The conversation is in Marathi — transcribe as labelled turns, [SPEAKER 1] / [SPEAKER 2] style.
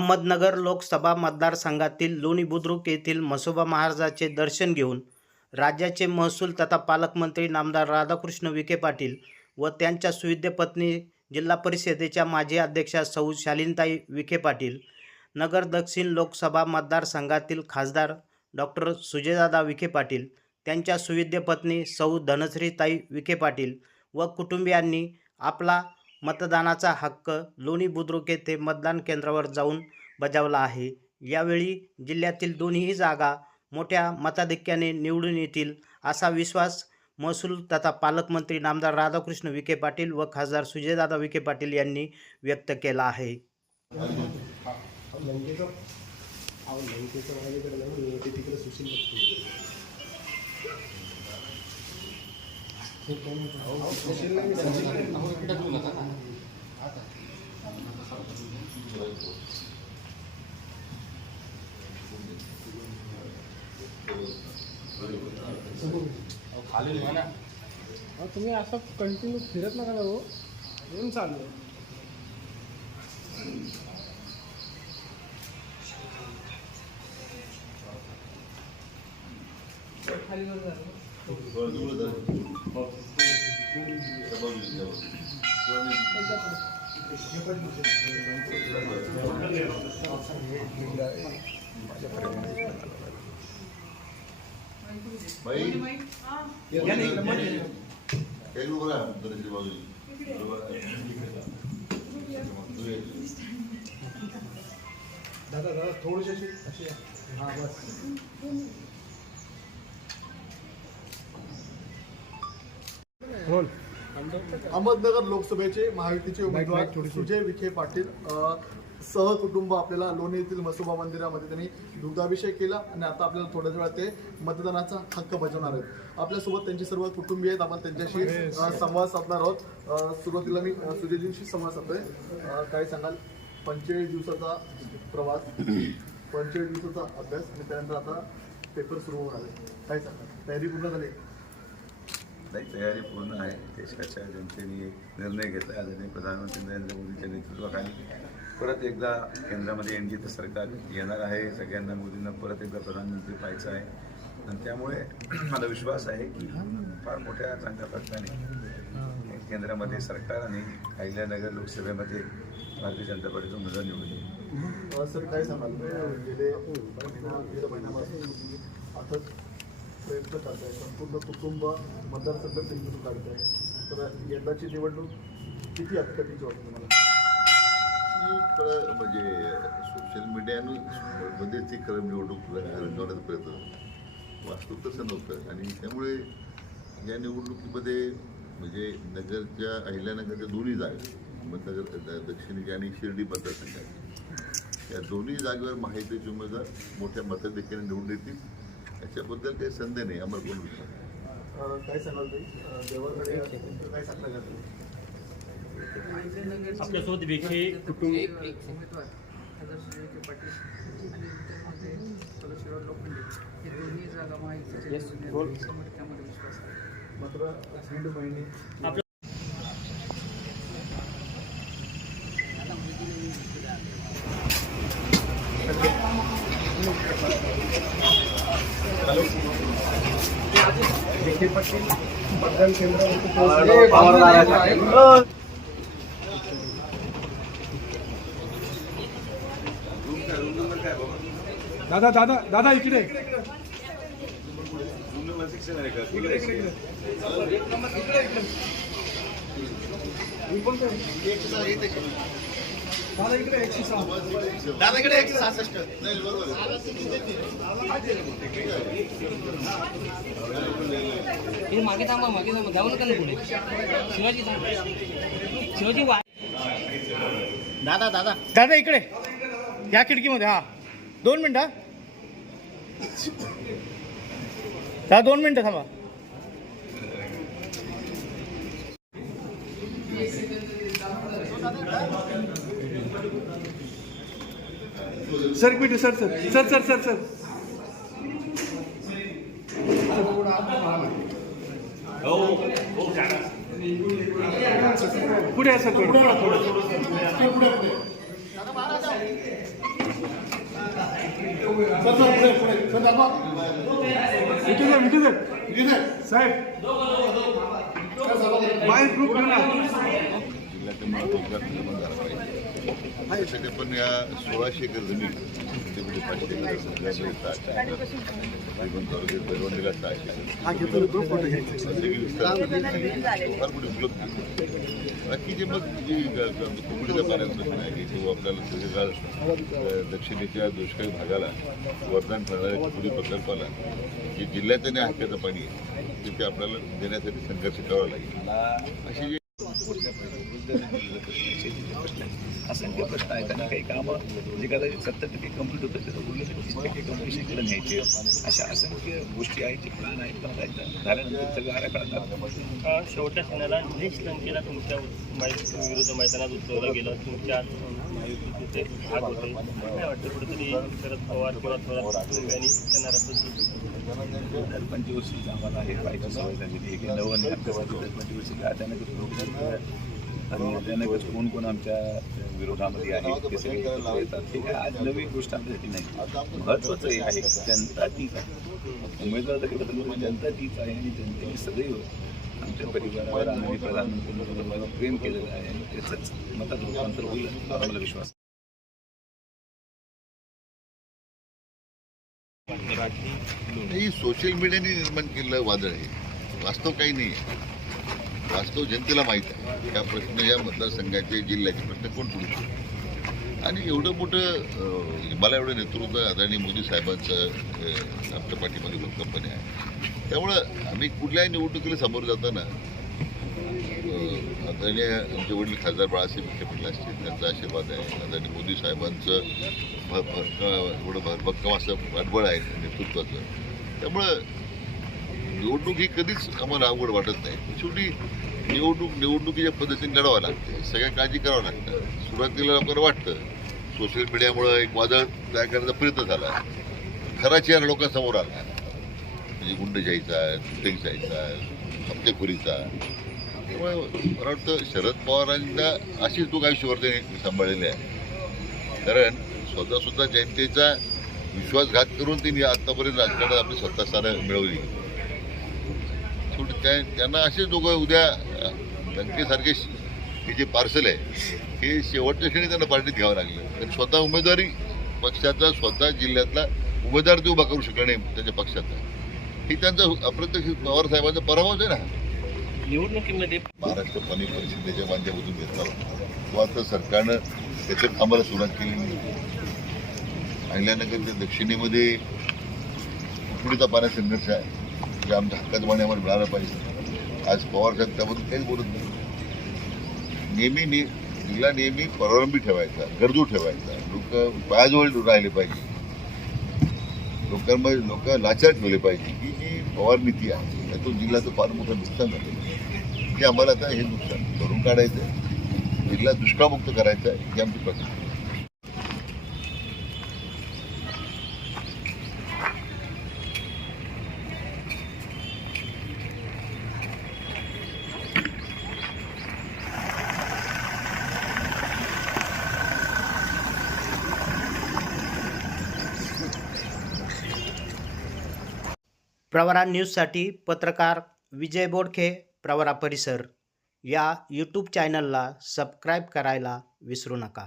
[SPEAKER 1] अहमदनगर लोकसभा मतदारसंघातील लोणी बुद्रुक येथील म्हसोबा महाराजाचे दर्शन घेऊन राज्याचे महसूल तथा पालकमंत्री नामदार राधाकृष्ण विखे पाटील व त्यांच्या सुविद्य पत्नी जिल्हा परिषदेच्या माजी अध्यक्षा सौ शालिनताई विखे पाटील नगर दक्षिण लोकसभा मतदारसंघातील खासदार डॉक्टर सुजयदादा विखे पाटील त्यांच्या सुविद्य पत्नी सौ धनश्रीताई विखे पाटील व कुटुंबियांनी आपला मतदानाचा हक्क लोणी बुद्रुक येथे मतदान केंद्रावर जाऊन बजावला आहे. यावेळी जिल्ह्यातील दोन्ही जागा मोठ्या मताधिक्याने निवडून येतील असा विश्वास महसूल तथा पालकमंत्री नामदार राधाकृष्ण विखे पाटील व खासदार सुजयदादा विखे पाटील यांनी व्यक्त केला आहे.
[SPEAKER 2] अहो, तुम्ही असं कंटिन्यू फिरत नका ना हो. येऊन चालू
[SPEAKER 3] खाली काही
[SPEAKER 2] दादा दादा थोडीशी अशी अशी बस.
[SPEAKER 4] अहमदनगर लोकसभेचे महायुतीचे उमेदवार. सुजय विखे पाटील सहकुटुंब आपल्याला लोणी येथील मसोबा मंदिरामध्ये त्यांनी दुग्धाभिषेक केला आणि आता आपल्याला थोड्याच वेळात ते मतदानाचा हक्क बजावणार आहेत. आपल्यासोबत त्यांचे सर्व कुटुंबीय आहेत. आपण त्यांच्याशी संवाद साधणार आहोत. सुरुवातीला मी सुजयजींशी संवाद साधतोय. काय सांगाल? पंचेचाळीस दिवसाचा प्रवास पंचेचाळीस दिवसाचा अभ्यास आणि त्यानंतर आता पेपर सुरू होणार आहे. काय सांगाल? तयारी पूर्ण झाली
[SPEAKER 3] नाही तयारी पूर्ण आहे. देशाच्या जनतेने एक निर्णय घेतला. आदरणीय प्रधानमंत्री नरेंद्र मोदींच्या नेतृत्वाखाली परत एकदा केंद्रामध्ये एन डीचं सरकार येणार आहे. सगळ्यांना मोदींना परत एकदा प्रधानमंत्री पाहायचं आहे. आणि त्यामुळे मला विश्वास आहे की फार मोठ्या चांगल्या प्रकारे केंद्रामध्ये सरकार आणि अहिल्यानगर लोकसभेमध्ये भारतीय जनता पार्टीचं उमेदवार निवडून येईल.
[SPEAKER 4] सर काय सांगाल? म्हणजे गेले महिन्यापासून आता प्रयत्न करत आहे संपूर्ण कुटुंब मतदारसंघ काढत आहे तर यंदाची निवडणूक किती अटकटीची वाटते तुम्हाला?
[SPEAKER 3] म्हणजे सोशल मीडियानं मध्ये ती खरं निवडणूक रंगवण्याचा प्रयत्न वास्तव तसं नव्हतं. आणि त्यामुळे या निवडणुकीमध्ये म्हणजे नगरच्या अहिल्यानगरच्या दोन्ही जागा अहमदनगर द- दक्षिणेची आणि शिर्डी मतदारसंघात. या दोन्ही जागेवर माहितीचे उमेदवार मोठ्या मताधिक्याने निवडून येतील. याच्याबद्दल काही संदेह नाही आम्हाला कोण विश्वास
[SPEAKER 4] अ, काय सांगाल ताई? देवाकडे तुमचं काय सांगता का तुम्ही?
[SPEAKER 5] आपल्यासोबत विखे कुटुंब
[SPEAKER 6] एक एक उमेदवार खासदार सुजय पाटील आणि त्यामध्ये सदाशिवराव लोखंडे हे दोन्ही जागा महायुतीचे निवडून येतील. त्यामुळे त्यामध्ये विश्वास आहे
[SPEAKER 4] मात्र दीड महिने
[SPEAKER 2] विखे पाटील मतदान केंद्रावरती पोहोचले. दादा दादा दादा इकडे. दादा इकडे एकशे सहा
[SPEAKER 5] हे मागे थांबा जाऊ ना शिवाजी शिवाजी
[SPEAKER 1] दादा दादा
[SPEAKER 2] दादा इकडे या खिडकीमध्ये, हा. दोन मिनिटं, हा. दोन मिनिटं थांबा. सर एक minute sir sir sir sir sir sir. पुढे या सर थोडं
[SPEAKER 3] जिल्ह्याचा रोजगार निर्माण त्यासाठी पण या सोळाशे एकर जमीन ते म्हणजे पाचशे एकर तालुक्यात सहाशे फार मोठी उपलब्धी बाकीचे मग जी कुकडीचा पाण्याचा प्रश्न आहे की तो आपल्याला दक्षिणेच्या दुष्काळी भागाला वरदान ठरणाऱ्या कुकडी प्रकल्पाला जे जिल्ह्याचं आणि हक्काचं पाणी आहे ते आपल्याला देण्यासाठी संघर्ष करावा लागेल. अशी
[SPEAKER 7] असंख्य प्रश्न आहेत आणि काही कामं म्हणजे कदाचित सत्तर टक्के कंप्लीट होतं त्याचं उरलेलं तीस टक्के करून घ्यायचे अशा असंख्य गोष्टी आहेत जे प्लॅन आहेत पण आता झाल्यानंतर सगळं आराखडा
[SPEAKER 8] शेवटच्या क्षणाला निलेश लंकेला तुमच्या विरुद्ध मैदानात उतरवलं गेलं. तुमच्या महायुतीचे भाग होते. काय वाटतं कुठेतरी शरद पवार किंवा थोरात यांनी त्यांना रस्ता
[SPEAKER 7] दर पंचवर्षीच आम्हाला हे पाहिजे सवय झालेली आहे की नवन दर अचानक अचानकच आणि अचानकच कोण कोण आमच्या विरोधामध्ये आहे ते सगळे एकत्र येतात हे काय आज नवीन गोष्ट आमच्यासाठी नाही. महत्वाचं हे आहे जनता तीच आहे. उमेदवार तर जनता तीच आहे आणि जनतेने सदैव आमच्या परिवारावर आणि प्रधानमंत्र्यांवर प्रेम केलेलं आहे. आणि त्याचंच मतात रूपांतर होईल असा आम्हाला विश्वास
[SPEAKER 3] सोशल मीडियाने निर्माण केलेलं वादळ आहे. वास्तव काही नाही आज वास्तव जनतेला माहीत आहे. या प्रश्न या मतदारसंघाचे जिल्ह्याचे प्रश्न कोण पुढे आणि एवढं मोठं मला एवढं नेतृत्व आदरणीय मोदी साहेबांचं आमच्या पाठीमध्ये कंपनी आहे. त्यामुळं आम्ही कुठल्याही निवडणुकीला समोर जाताना आदरणीय आमचे वडील खासदार बाळासाहेब विखे पाटील असतील त्यांचा आशीर्वाद आहे. आदरणीय मोदी साहेबांचं भ- भरकं एवढं भर भक्कम असं पाठबळ आहे नेतृत्वाचं. त्यामुळं निवडणूक ही कधीच आम्हाला अवघड वाटत नाही. शेवटी निवडणूक निवडणुकीच्या पद्धतीने लढावं लागते. सगळ्या काळजी करावं लागतं. सुरुवातीला लोकांना वाटतं सोशल मीडियामुळं एक वादळ तयार करण्याचा प्रयत्न झाला. खरा चेहरा लोकांसमोर आला. म्हणजे गुंडशाहीचा लुटेशाहीचा हप्तेखोरीचा त्यामुळे मला वाटतं शरद पवारांना अशीच लोक आयुष्यभर त्यांनी सांभाळलेली आहे कारण स्वतःसुद्धा जनतेचा विश्वासघात करून त्यांनी आत्तापर्यंत राजकारणात आपली सत्ता स्थानं मिळवली. त्यांना असेच लोक उद्या लंकेसारखे श- हे जे पार्सल आहे हे शेवटच्या क्षणी त्यांना पार्टीत घ्यावं लागलं. कारण स्वतः उमेदवारी पक्षाचा स्वतः जिल्ह्यातला उमेदवार ते उभा करू शकला नाही त्याच्या पक्षाचा ही त्यांचा अप्रत्यक्ष पवार साहेबांचा पराभवच आहे ना.
[SPEAKER 8] निवडणुकीमध्ये
[SPEAKER 3] महाराष्ट्र पाणी परिषदेच्या माध्यमातून घेतला होता. तो आता सरकारनं त्याच्या कामाला सुरुवात केली अहिल्यानगरच्या दक्षिणेमध्ये कुकडीचा पाण्याचा संघर्ष आहे. की आमच्या हक्काचं पाणी आम्हाला मिळालं पाहिजे. आज पवार साहेब त्याबद्दल काहीच बोलत नाही. नेहमी ने जिल्हा नेहमी परवलंबी ठेवायचा गरजू ठेवायचा. लोक पायाजवळ राहिले पाहिजे. लोकांमध्ये लोक लाचार ठेवले पाहिजे की जी पवार नीती आहे त्यातून जिल्ह्याचं फार मोठं नुकसान झालं ते आम्हाला आता हे नुकसान भरून काढायचं आहे. जिल्हा दुष्काळमुक्त करायचा आहे ही आमची प्रक्रिया
[SPEAKER 1] प्रवरा न्यूजसाठी पत्रकार विजय बोडखे प्रवरा परिसर. या यूट्यूब चॅनलला सबस्क्राईब करायला विसरू नका.